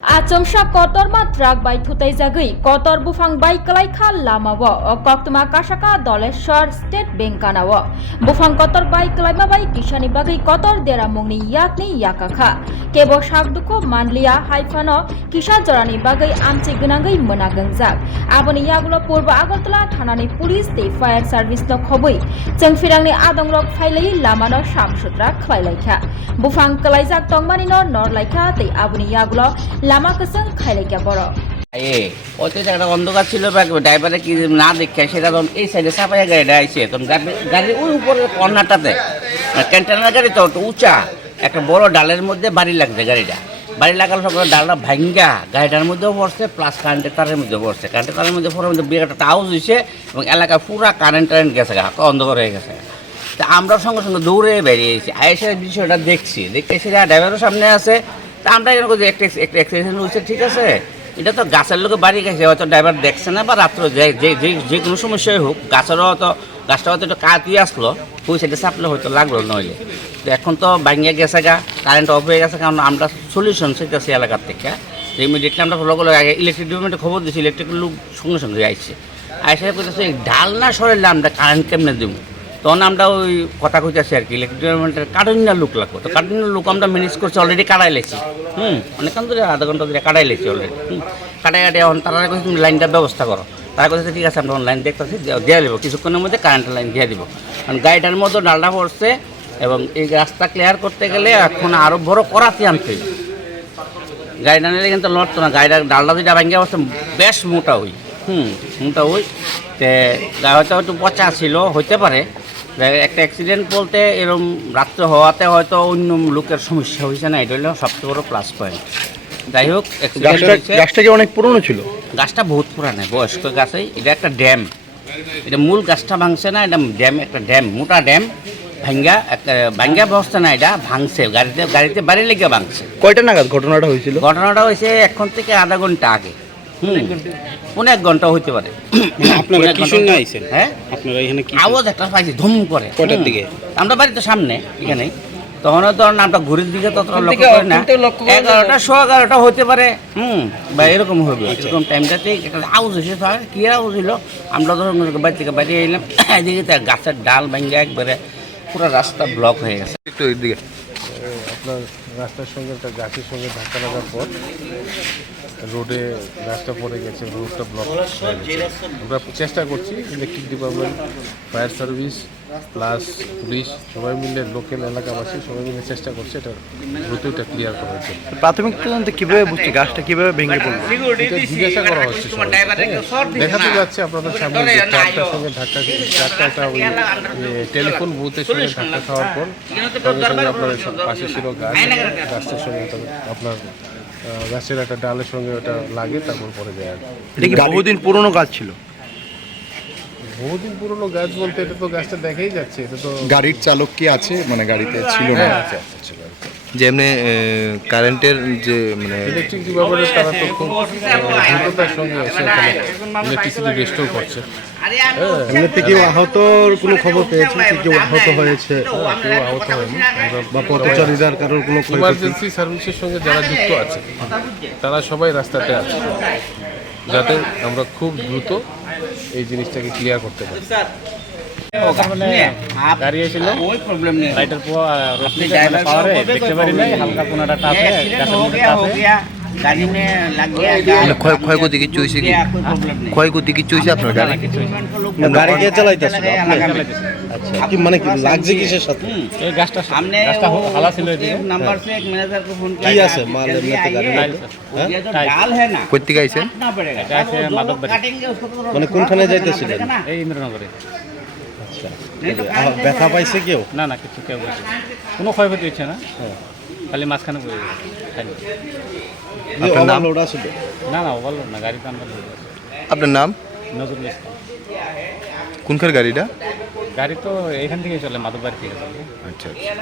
Acamsa kotor ma truck bai thutai jagui kotor bufang bai kalaikha lamawo koktuma kasaka doleshwar state bank kanawo bufang kotor bai kalaima bai kisani bagai kotor dera mungni yakni yakakha kebo sakduko manliya haifano kisa jorani bagai amchi gnangai monagangjak aboni yagulo purba agartala thanani police te fire service no khobui jengfirangni adongrok phailai lamano samsutra khlailaikhya bufang kalaijak tongmani no norlaikha te aboni yagulo Lama কাসং খাইলে কে বড় ওতে একটা অন্ধকার ছিল ড্রাইভারে কি না দেখে সেটা তখন এই সাইডে চাপাইয়া গাড়িটা আইছে তখন গাড়ি ওই উপরে কর্নারটাতে কন্টেনার গাড়ি তো উঁচা একটা বড় ডালের মধ্যে বাড়ি লাগছে গাড়িটা বাড়ি লাগার সব ডালটা ভাঙ্গা গাড়িটার মধ্যেও পড়ছে প্লাস কারেন্টের তারের মধ্যে পড়ছে কারেন্টের তারের মধ্যে পড়ার মধ্যে বিরাট আউজ হয়েছে এবং এলাকা পুরা কারেন্ট গেছে অন্ধকার হয়ে গেছে তা আমরা সঙ্গে সঙ্গে দৌড়ে বেরিয়েছি আইসে বিষয়টা দেখছি দেখতে সেটা ড্রাইভারের সামনে আছে তা আমরা এরকম একটা অ্যাক্সিডেন্ট হয়েছে ঠিক আছে এটা তো গাছের লোকে বাড়ি গেছে হয়তো ড্রাইভার দেখছে না বা রাত্রে যে কোনো সমস্যাই হোক গাছেরও তো গাছটা হয়তো একটু কাটিয়ে আসলো ওই সাইডে চাপলে হয়তো লাগলো নইলে তো এখন তো ভাঙিয়ে গেছে গা কারেন্ট অফ হয়ে গেছে কারণ আমরা সলিউশন সেটাছি এলাকার থেকে ইমিডিয়েটলি আমরা লোক আগে ইলেকট্রিক ডিপার্টমেন্টে খবর দিচ্ছি ইলেকট্রিক লোক সঙ্গে সঙ্গে আসছে আইসে করতেছে ঢাল না সরাইলে আমরা কারেন্ট কেমনে দেবো তখন আমরা ওই কথা কইতেছি আর কি ইলেকট্রিক ডিপার্টমেন্টের কারেন্টের লোক লাগবো তো কারেন্টের লোক আমরা ম্যানেজ করছি অলরেডি কাটাই লেছি অনেকক্ষণ ধরে আধা ঘন্টা ধরে কাটাই লেছি অলরেডি কাটাই এখন তারা কাছে তুমি লাইনটা ব্যবস্থা করো তারা কাছে ঠিক আছে আমরা লাইন দেখতেছি দিয়ে দেবো কিছুক্ষণের মধ্যে কারেন্টের লাইন দিয়ে দিব কারণ গাড়িটার মধ্যে ডালটা পড়ছে এবং এই রাস্তা ক্লিয়ার করতে গেলে এখন আরও বড় করাতে আনতে গাড়িটা নিলে কিন্তু লড়তো না গাড়িটা ডালটা যেটা ভাঙ্গা অবস্থা বেশ মোটা হই মোটা হই তে হয়তো একটু পচা ছিল হইতে পারে একটা অ্যাক্সিডেন্ট বলতে এরকম রাত্রে হওয়াতে হয়তো অন্য লোকের সমস্যা হয়েছে না এটা হলো সবচেয়ে বড় প্লাস পয়েন্ট যাই হোক গাছটা কি অনেক পুরনো ছিল গাছটা বহুত পুরানো বয়স্ক গাছই এটা একটা ড্যাম এটা মূল গাছটা ভাঙছে না এটা ড্যাম একটা ড্যাম মোটা ড্যাম ভাঙ্গা ব্যবস্থা না এটা ভাঙছে গাড়িতে বাড়ি লেগে ভাঙছে কয়টা নাগাদ ঘটনাটা হয়েছিল ঘটনাটা হয়েছে এখন থেকে আধা ঘন্টা আগে পৌনে এক ঘন্টা হইতে পারে আপনারা কি শুনে আইছেন হ্যাঁ আপনারা এখানে কি আওয়াজ একটা পাইছি ধুম করে কয়টার দিকে আমরা বাড়ি তো সামনে এখানে তখন তো নামটা ঘুরের দিকে ততটা লক্ষ্য করি না 11টা 11:15 হতে পারে বা এরকম হবে এরকম টাইমটাতে একটা আওয়াজ হয়েছে কি আওয়াজ হইলো আমরা ধরুন বাড়ি থেকে বাইরে এলাম এদিকে গাছের ডাল ভাঙ্গা একবারে পুরো রাস্তা ব্লক হয়ে গেছে একটু এদিকে আপনার রাস্তার সঙ্গে একটা গাছের সঙ্গে ধাক্কা লাগার পর রোডে গাছটা পড়ে গেছে রোডটা ব্লক হয়ে গেছে আমরা চেষ্টা করছি electric department fire service plus police সবাই মিলে লোকাল এলাকাবাসী সবাই মিলে চেষ্টা করছে এটা দ্রুত এটা ক্লিয়ার করার জন্য প্রাথমিক তদন্তে কিভাবে বুঝছি গাছটা কিভাবে ভেঙে পড়লো এটা জিজ্ঞাসা করা হচ্ছে দেখাতে যাচ্ছে আপনাদের সামনে যে ট্রাকটার সঙ্গে ধাক্কা ট্রাকটা ওই টেলিফোন বুথের সঙ্গে ধাক্কা খাওয়ার পর সঙ্গে সঙ্গে আপনার পাশে ছিল গাছটার সঙ্গে আপনার গাছের একটা ডালের সঙ্গে ওটা লাগে তারপর পরে যায় আর এটা কি বহুদিন পুরনো গাছ ছিল বহুদিন পুরনো গাছ বলতে এটা তো গাছটা দেখাই যাচ্ছে এটা তো গাড়ির চালক কি আছে মানে গাড়িতে ছিল না ছিল যেমনি কারেন্টের যে মানে ইলেকট্রিক ডিপার্টমেন্টের তারা তো খুব দ্রুততার সঙ্গে এসে ওখানে ইলেকট্রিসিটি রেস্টোর করছে এমনিতে কেউ আহতর কোনো খবর পেয়েছে কেউ আহত হয়েছে কেউ আহত হয়নি বা পথচারীদের কারোর কোনো ইমার্জেন্সি সার্ভিসের সঙ্গে যারা যুক্ত আছে তারা সবাই রাস্তাতে আছে যাতে আমরা খুব দ্রুত এই জিনিসটাকে ক্লিয়ার করতে পারি গাড়ি এসেছিল ওই প্রবলেম নেই লাইটের পাওয়ারে দেখতে পারি নাই হালকা কোনাটা টাপে গাছের মধ্যে টাপে গাড়ি में लग गया ক্ষয়ক্ষতি কিছু হয়েছে কি ক্ষয়ক্ষতি কিছু হয়েছে আপনার গাড়ি গাড়ি কে চালাইতেছিল আচ্ছা কি মানে কি লাগছে কিসের সাথে এই গাছটা सामने গাছটা হালা ছিল এদিকে नंबर से एक मैनेजर को फोन কি আছে মাল এমনিতে গাড়ি ये जो डाल है ना কই থেকে আইছেন काटना पड़ेगा এটা আছে মাধববাড়ি काटेंगे उसको तो মানে কোনখানে যাইতেছিলেন এই ইন্দ্রনগরে আচ্ছা ব্যথা পাইছে কেউ না না কিছু কেউ বলছে কোনো ক্ষয়ক্ষতি হচ্ছে না খালি মাঝখানে পড়ে গেছে খালি আপনার নাম লোড ছিল না না বললো না গাড়িতে আমরা আপনার নাম নজরুল ইসলাম কোনখার গাড়িটা গাড়ি তো এখান থেকে চলে মাধববাড়ি থেকে চলে আচ্ছা